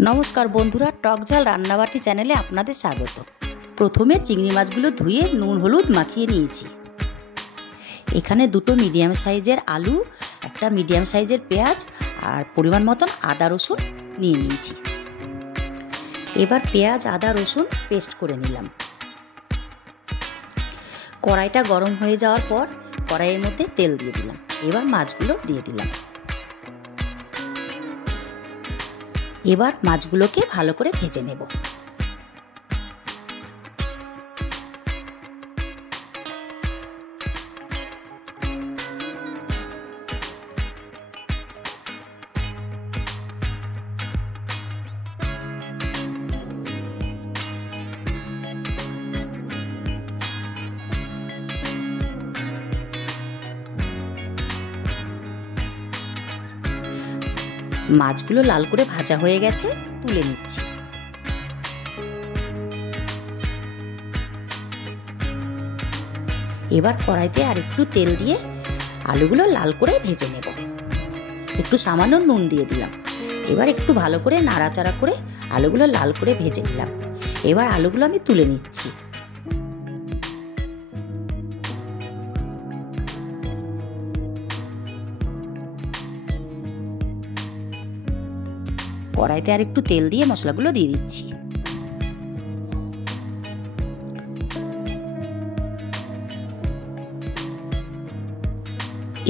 नमस्कार बंधुरा टक झाल रान्नाबाटी चैनेले आपनादेर स्वागत। प्रथमे चिंगड़ी माछगुलो धुए नुन हलुद माखिए निएछि। एखाने दुटो मीडियम साइजेर आलू, एकटा मीडियम साइजेर पेঁয়াজ और परिमाण मतन आदा रसुन निये निएछि। एबार पेঁয়াজ आदा रसुन पेस्ट करे निलाम। कड़ाईटा गरम हये जाओयार पर कड़ाइयेर मধ্যে तेल दिए दिलाम। एबार माछगुलो दिए दिलाम। एबार माछगुलोके भालो करे भेजे नेब। মাছগুলো লাল করে ভাজা হয়ে গেছে, তুলে নিচ্ছি। এবার কড়াইতে আর একটু তেল দিয়ে আলুগুলো লাল করে ভেজে নেব। একটু সামান্য নুন দিয়ে দিলাম। এবার একটু ভালো করে নাড়াচাড়া করে আলুগুলো লাল করে ভেজে নিলাম। এবার আলুগুলো আমি তুলে নিচ্ছি। কড়াইতে আর একটু তেল দিয়ে মশলাগুলো দিয়ে দিচ্ছি।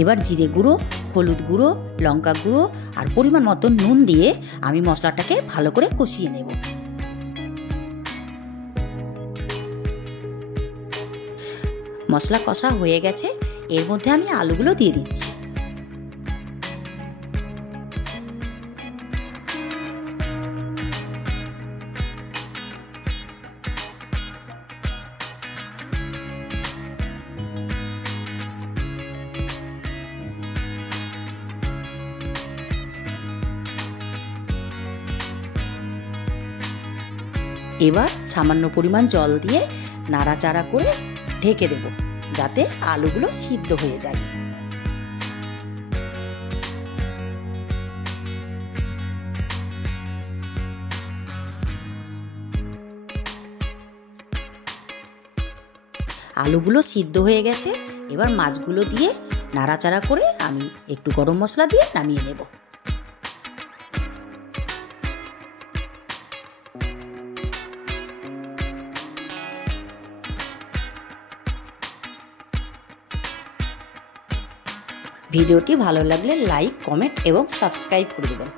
এবার জিরে গুঁড়ো, হলুদ গুঁড়ো, লঙ্কা গুঁড়ো আর পরিমাণ মতো নুন দিয়ে আমি মশলাটাকে ভালো করে কষিয়ে নেব। মশলা কষা হয়ে গেছে, এর মধ্যে আমি আলুগুলো দিয়ে দিচ্ছি। এবার সামান্য পরিমাণ জল দিয়ে নাড়াচাড়া করে ঢেকে দেব, যাতে আলুগুলো সিদ্ধ হয়ে যায়। আলুগুলো সিদ্ধ হয়ে গেছে, এবার মাছগুলো দিয়ে নাড়াচাড়া করে আমি একটু গরম মশলা দিয়ে নামিয়ে নেব। ভিডিওটি ভালো লাগলে লাইক, কমেন্ট এবং সাবস্ক্রাইব করে দেবেন।